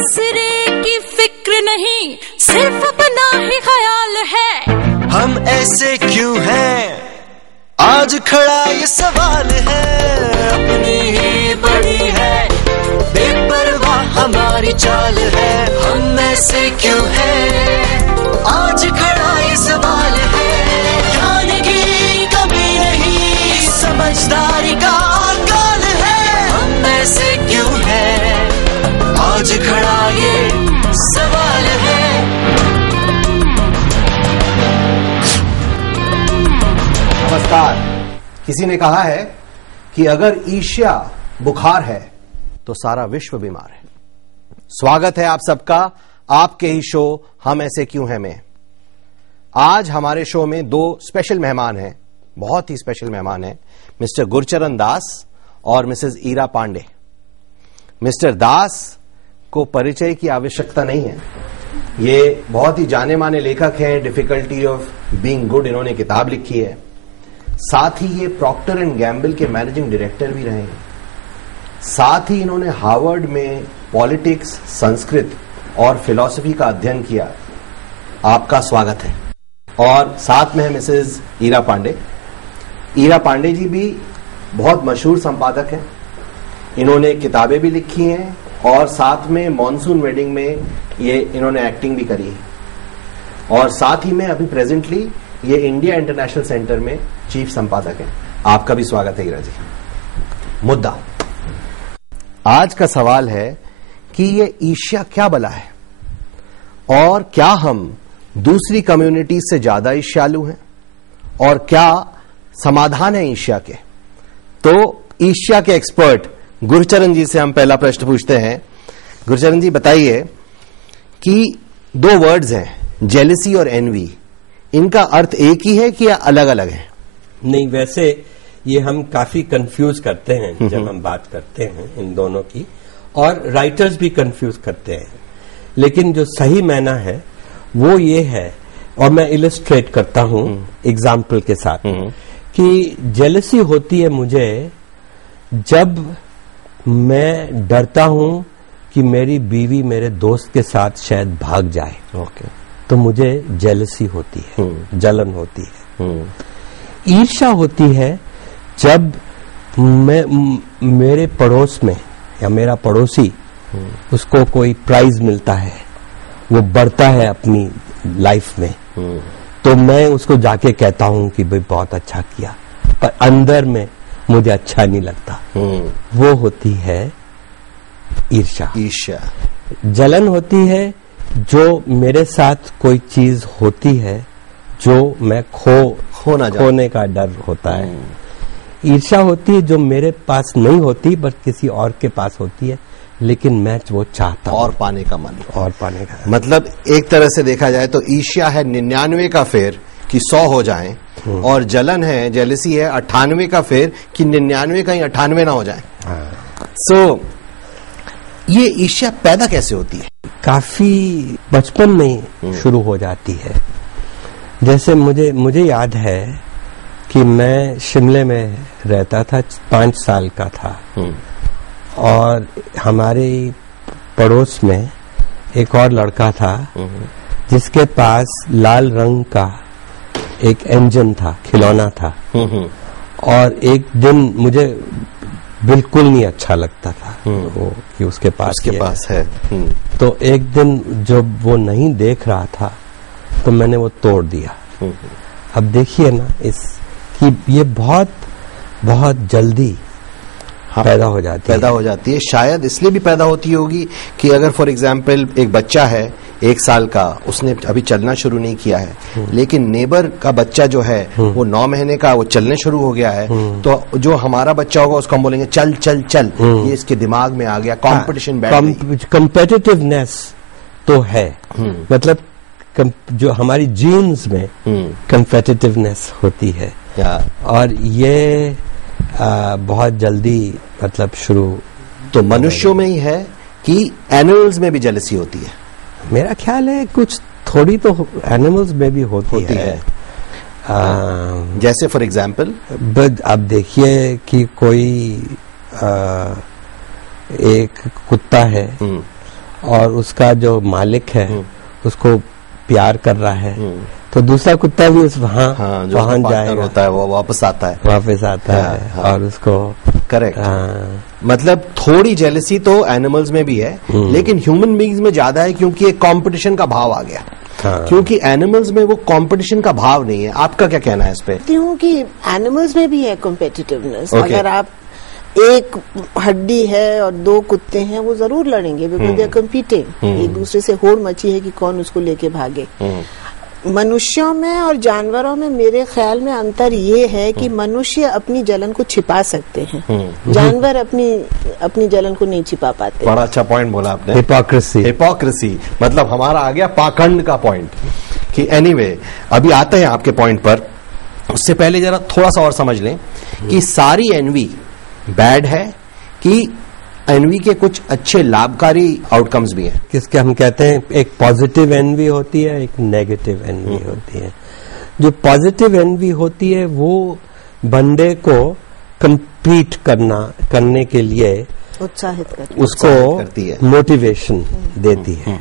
दूसरे की फिक्र नहीं, सिर्फ अपना ही ख्याल है। हम ऐसे क्यों हैं, आज खड़ा ये सवाल है। अपनी ही बड़ी है, बेपरवाह हमारी चाल है। हम ऐसे क्यों हैं, आज खड़ा ये सवाल है। ज्ञान की कमी नहीं, समझदारी का काल है। हम ऐसे क्यों हैं, आज खड़ा ये सवाल है। नमस्कार। किसी ने कहा है कि अगर ईर्ष्या बुखार है तो सारा विश्व बीमार है। स्वागत है आप सबका आपके ही शो हम ऐसे क्यों हैं में। आज हमारे शो में दो स्पेशल मेहमान हैं, बहुत ही स्पेशल मेहमान हैं, मिस्टर गुरचरण दास और मिसेस ईरा पांडे। मिस्टर दास को परिचय की आवश्यकता नहीं है, ये बहुत ही जाने माने लेखक हैं। डिफिकल्टी ऑफ बीइंग गुड इन्होंने किताब लिखी है। साथ ही ये प्रॉक्टर एंड गैम्बल के मैनेजिंग डायरेक्टर भी रहे हैं। साथ ही इन्होंने हार्वर्ड में पॉलिटिक्स, संस्कृत और फिलॉसफी का अध्ययन किया। आपका स्वागत है। और साथ में है मिसेस ईरा पांडे। ईरा पांडे जी भी बहुत मशहूर संपादक हैं। इन्होंने किताबें भी लिखी हैं और साथ में मॉनसून वेडिंग में ये इन्होंने एक्टिंग भी करी है। और साथ ही में अभी प्रेजेंटली ये इंडिया इंटरनेशनल सेंटर में चीफ संपादक हैं। आपका भी स्वागत है ईरा जी। मुद्दा आज का सवाल है कि ये ईर्ष्या क्या बला है और क्या हम दूसरी कम्युनिटी से ज्यादा ईर्ष्यालु हैं और क्या समाधान है ईर्ष्या के। तो ईर्ष्या के एक्सपर्ट गुरचरण जी से हम पहला प्रश्न पूछते हैं। गुरचरण जी बताइए कि दो वर्ड्स हैं, जेलसी और एनवी, इनका अर्थ एक ही है कि या अलग अलग है? नहीं, वैसे ये हम काफी कंफ्यूज करते हैं जब हम बात करते हैं इन दोनों की, और राइटर्स भी कंफ्यूज करते हैं। लेकिन जो सही मायना है वो ये है, और मैं इलस्ट्रेट करता हूं एग्जाम्पल के साथ, कि जेलसी होती है मुझे जब मैं डरता हूं कि मेरी बीवी मेरे दोस्त के साथ शायद भाग जाए। तो मुझे जेलसी होती है, जलन होती है। ईर्ष्या होती है जब मेरे पड़ोस में या मेरा पड़ोसी, उसको कोई प्राइज मिलता है, वो बढ़ता है अपनी लाइफ में, तो मैं उसको जाके कहता हूं कि भाई बहुत अच्छा किया, पर अंदर में मुझे अच्छा नहीं लगता। वो होती है ईर्ष्या। ईर्ष्या। जलन होती है जो मेरे साथ कोई चीज होती है जो मैं खोने का डर होता है। ईर्ष्या होती है जो मेरे पास नहीं होती पर किसी और के पास होती है, लेकिन मैं वो चाहता हूं और पाने का मन, और पाने का। मतलब एक तरह से देखा जाए तो ईर्ष्या है 99 का फेर कि 100 हो जाएं, और जलन है, जेलसी है 98 का फेर कि 99 कहीं 98 ना हो जाए। सो ये ईर्ष्या पैदा कैसे होती है? काफी बचपन में शुरू हो जाती है। जैसे मुझे याद है कि मैं शिमले में रहता था, 5 साल का था, और हमारे पड़ोस में एक और लड़का था जिसके पास लाल रंग का एक इंजन था, खिलौना था। और एक दिन मुझे बिल्कुल नहीं अच्छा लगता था वो कि उसके पास है। तो एक दिन जब वो नहीं देख रहा था तो मैंने वो तोड़ दिया। अब देखिए ना कि ये बहुत बहुत जल्दी पैदा हो जाती है। शायद इसलिए भी पैदा होती होगी कि अगर फॉर एग्जाम्पल एक बच्चा है 1 साल का, उसने अभी चलना शुरू नहीं किया है, लेकिन नेबर का बच्चा जो है वो 9 महीने का, वो चलने शुरू हो गया है, तो जो हमारा बच्चा होगा उसको हम बोलेंगे चल चल चल, ये इसके दिमाग में आ गया। कंपटीशन, कंपेटिटिवनेस तो है, मतलब जो हमारी जीन्स में कंपेटिटिवनेस होती है, और ये बहुत जल्दी मतलब शुरू तो मनुष्यों में ही है कि एनिमल्स में भी जेलसी होती है? मेरा ख्याल है कुछ थोड़ी तो एनिमल्स में भी होती है। जैसे फॉर एग्जाम्पल अब देखिए कि कोई एक कुत्ता है और उसका जो मालिक है उसको प्यार कर रहा है, तो दूसरा कुत्ता भी उस वहां जाएगा, होता है वो वापस आता है और उसको करेक्ट। मतलब थोड़ी जेलसी तो एनिमल्स में भी है, लेकिन ह्यूमन बीइंग्स में ज्यादा है, क्योंकि एक कंपटीशन का भाव आ गया। क्योंकि एनिमल्स में वो कंपटीशन का भाव नहीं है। आपका क्या कहना है इस पे? क्योंकि एनिमल्स में भी है कॉम्पिटिटिवनेस। अगर आप एक हड्डी है और दो कुत्ते हैं, वो जरूर लड़ेंगे, बिकॉज दे आर कम्पीटिंग, एक दूसरे से होड़ मची है कि कौन उसको लेके भागे। मनुष्यों में और जानवरों में मेरे ख्याल में अंतर ये है कि मनुष्य अपनी जलन को छिपा सकते हैं, जानवर अपनी जलन को नहीं छिपा पाते। बड़ा अच्छा पॉइंट बोला आपने, हिपोक्रेसी। मतलब हमारा आ गया पाखंड का पॉइंट कि एनीवे अभी आते हैं आपके पॉइंट पर। उससे पहले जरा थोड़ा सा और समझ लें कि सारी एनवी बैड है कि एनवी के कुछ अच्छे लाभकारी आउटकम्स भी हैं। किसके हम कहते हैं, एक पॉजिटिव एनवी होती है, एक नेगेटिव एनवी होती है। जो पॉजिटिव एनवी होती है वो बंदे को compete करने के लिए उत्साहित करती है, उसको मोटिवेशन देती है,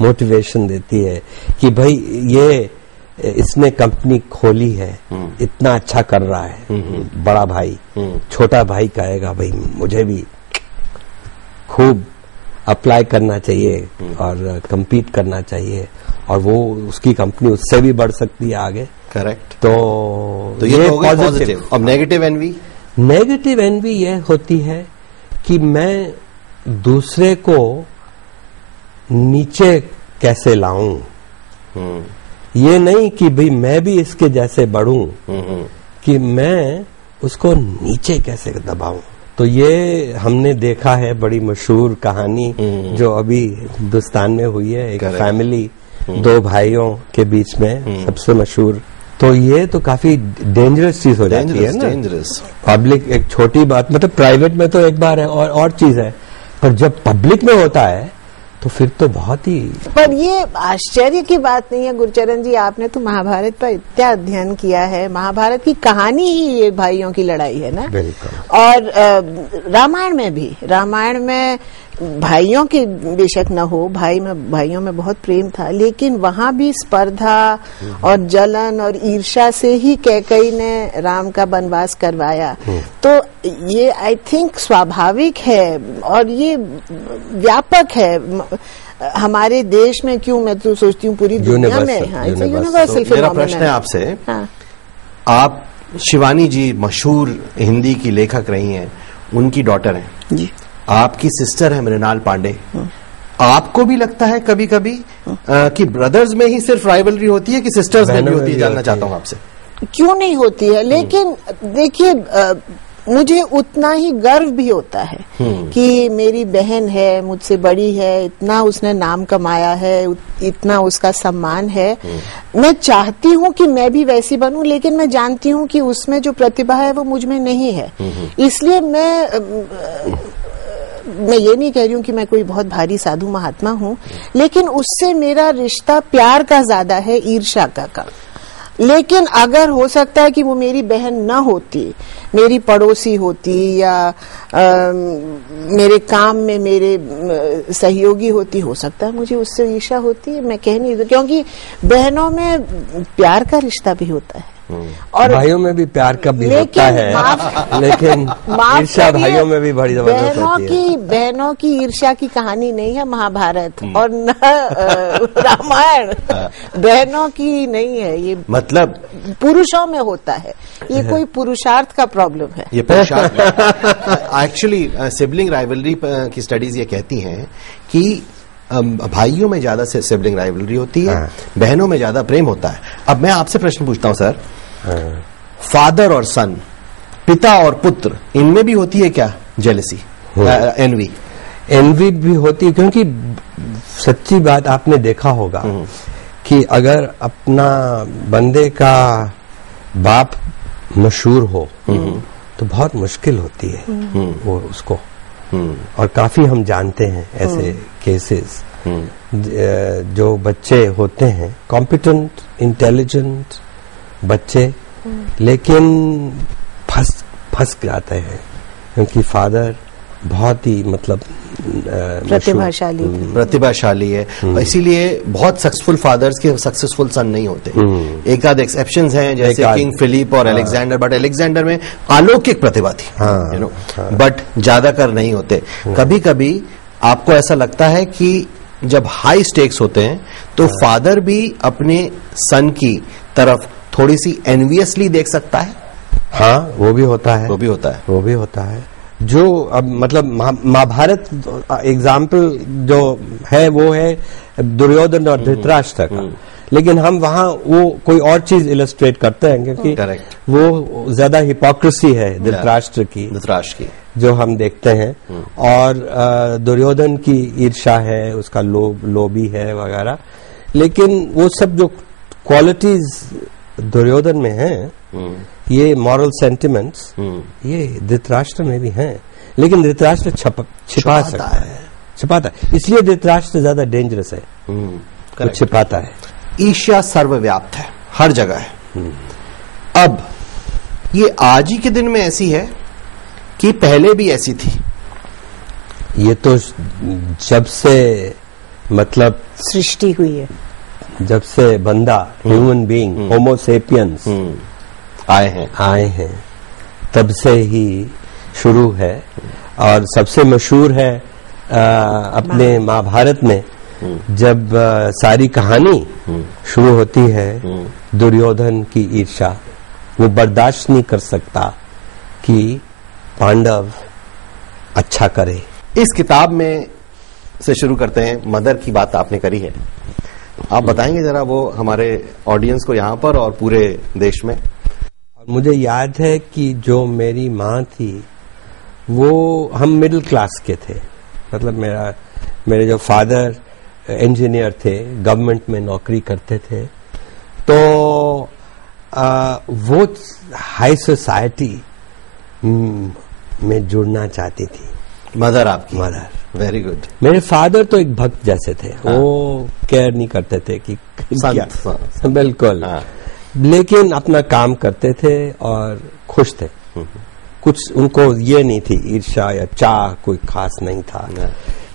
मोटिवेशन देती है कि भाई ये इसने कंपनी खोली है, इतना अच्छा कर रहा है, बड़ा भाई छोटा भाई कहेगा भाई मुझे भी खूब अप्लाई करना चाहिए और compete करना चाहिए, और वो उसकी कंपनी उससे भी बढ़ सकती है आगे। करेक्ट। तो ये पॉजिटिव। अब नेगेटिव एनवी? नेगेटिव एनवी ये होती है कि मैं दूसरे को नीचे कैसे लाऊं, ये नहीं कि भाई मैं भी इसके जैसे बढ़ूं, कि मैं उसको नीचे कैसे दबाऊं। तो ये हमने देखा है, बड़ी मशहूर कहानी जो अभी हिंदुस्तान में हुई है, एक फैमिली, दो भाइयों के बीच में सबसे मशहूर। तो ये तो काफी डेंजरस चीज हो जाती है ना। डेंजरस। पब्लिक एक छोटी बात, मतलब प्राइवेट में तो एक बार है और चीज है, पर जब पब्लिक में होता है तो फिर तो बहुत ही। पर ये आश्चर्य की बात नहीं है गुरचरण जी, आपने तो महाभारत पर इतना अध्ययन किया है, महाभारत की कहानी ही ये भाइयों की लड़ाई है ना। बिल्कुल। और रामायण में भी, रामायण में भाइयों के बेशक न हो, भाइयों में बहुत प्रेम था, लेकिन वहां भी स्पर्धा और जलन और ईर्ष्या से ही कैकेयी ने राम का वनवास करवाया। तो ये आई थिंक स्वाभाविक है और ये व्यापक है हमारे देश में। क्यों, मैं तो सोचती हूँ पूरी दुनिया में। हाँ, यूनिवर्सल मेरा प्रश्न है आपसे, हाँ। आप शिवानी जी मशहूर हिंदी की लेखक रही हैं, उनकी डॉटर हैं जी, आपकी सिस्टर है मृणाल पांडे। आपको भी लगता है कभी कभी कि ब्रदर्स में ही सिर्फ राइवलरी होती है कि सिस्टर्स में भी होती है? जानना चाहता हूँ आपसे। क्यों नहीं होती है, लेकिन देखिए मुझे उतना ही गर्व भी होता है कि मेरी बहन है, मुझसे बड़ी है, इतना उसने नाम कमाया है, इतना उसका सम्मान है। मैं चाहती हूँ कि मैं भी वैसी बनूं, लेकिन मैं जानती हूँ कि उसमें जो प्रतिभा है वो मुझ में नहीं है। इसलिए मैं ये नहीं कह रही हूँ कि मैं कोई बहुत भारी साधु महात्मा हूँ, लेकिन उससे मेरा रिश्ता प्यार का ज्यादा है, ईर्ष्या का कम। लेकिन अगर हो सकता है कि वो मेरी बहन न होती, मेरी पड़ोसी होती या मेरे काम में मेरे सहयोगी होती, हो सकता है मुझे उससे ईर्ष्या होती है। मैं कह नहीं, क्योंकि बहनों में प्यार का रिश्ता भी होता है और भाइयों में भी प्यार का भी होता है, लेकिन ईर्ष्या भाइयों में भी बड़ी जबरदस्त होती है। बहनों की ईर्ष्या की कहानी नहीं है महाभारत और न रामायण, बहनों की नहीं है ये, मतलब पुरुषों में होता है। ये कोई पुरुषार्थ का प्रॉब्लम है। ये पुरुषार्थ एक्चुअली सिबलिंग राइवलरी की स्टडीज ये कहती हैं कि भाइयों में ज्यादा सिबलिंग राइवलरी होती है, बहनों में ज्यादा प्रेम होता है। अब मैं आपसे प्रश्न पूछता हूं सर, फादर और सन, पिता और पुत्र, इनमें भी होती है क्या जेलसी, एनवी? एनवी भी होती है, क्योंकि सच्ची बात आपने देखा होगा कि अगर अपना बंदे का बाप मशहूर हो तो बहुत मुश्किल होती है वो उसको, और काफी हम जानते हैं ऐसे केसेस जो बच्चे होते हैं कॉम्पिटेंट इंटेलिजेंट बच्चे, लेकिन फंस जाते हैं क्योंकि फादर बहुत ही मतलब प्रतिभाशाली है। इसीलिए बहुत सक्सेसफुल फादर्स के सक्सेसफुल सन नहीं होते। एक आध एक्सेप्शंस हैं, जैसे किंग फिलिप और अलेक्जेंडर, बट अलेक्जेंडर में अलौकिक प्रतिभा थी, यू नो, बट ज्यादातर नहीं होते। कभी कभी आपको ऐसा लगता है कि जब हाई स्टेक्स होते हैं तो फादर भी अपने सन की तरफ थोड़ी सी एनवियसली देख सकता है? हाँ, वो भी होता है, वो भी होता है, वो भी होता है। जो अब मतलब महाभारत एग्जाम्पल जो है वो है दुर्योधन और धृतराष्ट्र का, लेकिन हम वहाँ वो कोई और चीज इलस्ट्रेट करते हैं, क्योंकि वो ज्यादा हिपोक्रेसी है धृतराष्ट्र की जो हम देखते हैं, और दुर्योधन की ईर्ष्या है, उसका लोभी है वगैरह। लेकिन वो सब जो क्वालिटीज दुर्योधन में हैं, ये मॉरल सेंटिमेंट्स, ये धृतराष्ट्र में भी हैं, लेकिन धृतराष्ट्र छिपा सकता है, छिपाता है। इसलिए धृतराष्ट्र ज्यादा डेंजरस है, वो छिपाता है। ईर्ष्या सर्वव्याप्त है, हर जगह है। अब ये आज ही के दिन में ऐसी है कि पहले भी ऐसी थी? ये तो जब से मतलब सृष्टि हुई है, जब से बंदा ह्यूमन बीइंग होमो सेपियंस आए हैं तब से ही शुरू है। और सबसे मशहूर है अपने महाभारत में जब सारी कहानी शुरू होती है, दुर्योधन की ईर्ष्या, वो बर्दाश्त नहीं कर सकता कि पांडव अच्छा करे। इस किताब में से शुरू करते हैं। मदर की बात आपने करी है, आप बताएंगे जरा वो हमारे ऑडियंस को यहाँ पर और पूरे देश में? मुझे याद है कि जो मेरी माँ थी वो, हम मिडिल क्लास के थे, मतलब मेरे जो फादर इंजीनियर थे, गवर्नमेंट में नौकरी करते थे, तो वो हाई सोसाइटी में जुड़ना चाहती थी। मदर आपकी? मदर। Very good. मेरे फादर तो एक भक्त जैसे थे, वो केयर नहीं करते थे कि क्या, बिल्कुल, लेकिन अपना काम करते थे और खुश थे। कुछ उनको ये नहीं थी ईर्ष्या या चाह, कोई खास नहीं था।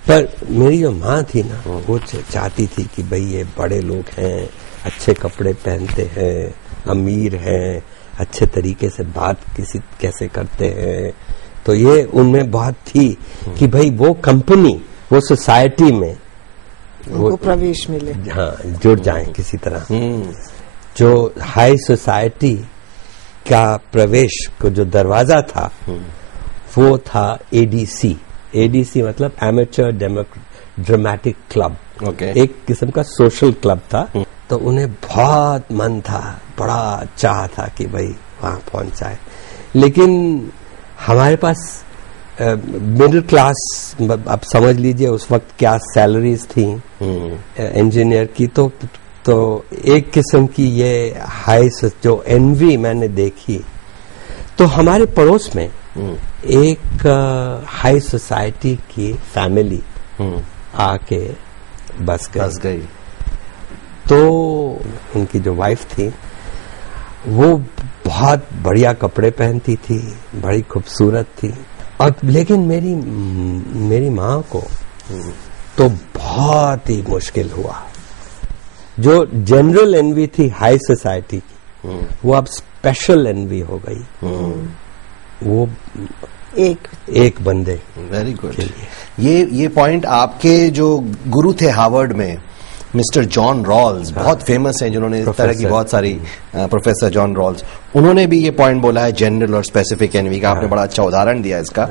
पर मेरी जो माँ थी ना, वो चाहती थी कि भाई ये बड़े लोग हैं, अच्छे कपड़े पहनते हैं, अमीर हैं, अच्छे तरीके से बात कैसे करते हैं। तो ये उनमें बहुत थी कि भाई वो कंपनी, वो सोसाइटी में उनको प्रवेश मिले, हाँ, जुड़ जाएं किसी तरह। जो हाई सोसाइटी का प्रवेश को जो दरवाजा था, वो था एडीसी। एडीसी मतलब एमेच्योर ड्रामेटिक क्लब, एक किस्म का सोशल क्लब था। तो उन्हें बहुत मन था, बड़ा चाह था कि भाई वहां पहुंच जाए। लेकिन हमारे पास मिडिल क्लास, आप समझ लीजिए उस वक्त क्या सैलरीज थी इंजीनियर की, तो एक किस्म की ये हाई जो एनवी मैंने देखी। तो हमारे पड़ोस में एक हाई सोसाइटी की फैमिली आके बस गई। तो उनकी जो वाइफ थी वो बहुत बढ़िया कपड़े पहनती थी, बड़ी खूबसूरत थी। और लेकिन मेरी माँ को तो बहुत ही मुश्किल हुआ। जो जनरल एनवी थी हाई सोसाइटी की, वो अब स्पेशल एनवी हो गई। वो एक बंदे। Very good. ये पॉइंट आपके जो गुरु थे हार्वर्ड में, मिस्टर जॉन रॉल्स, बहुत फेमस हैं, जिन्होंने इस तरह की बहुत सारी, प्रोफेसर जॉन रॉल्स, उन्होंने भी ये पॉइंट बोला है, जनरल और स्पेसिफिक एनवी का। आपने बड़ा अच्छा उदाहरण दिया इसका।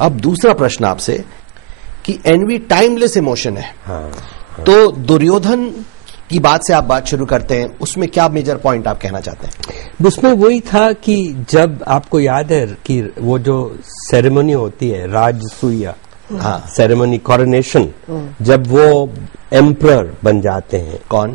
अब दूसरा प्रश्न आपसे कि एनवी टाइमलेस इमोशन है, तो दुर्योधन की बात से आप बात शुरू करते हैं, उसमें क्या मेजर पॉइंट आप कहना चाहते हैं? उसमें वही था कि जब आपको याद है कि वो जो सेरेमनी होती है राजसूया, सेरेमनी, कॉरोनेशन, जब वो एम्परर बन जाते हैं, कौन?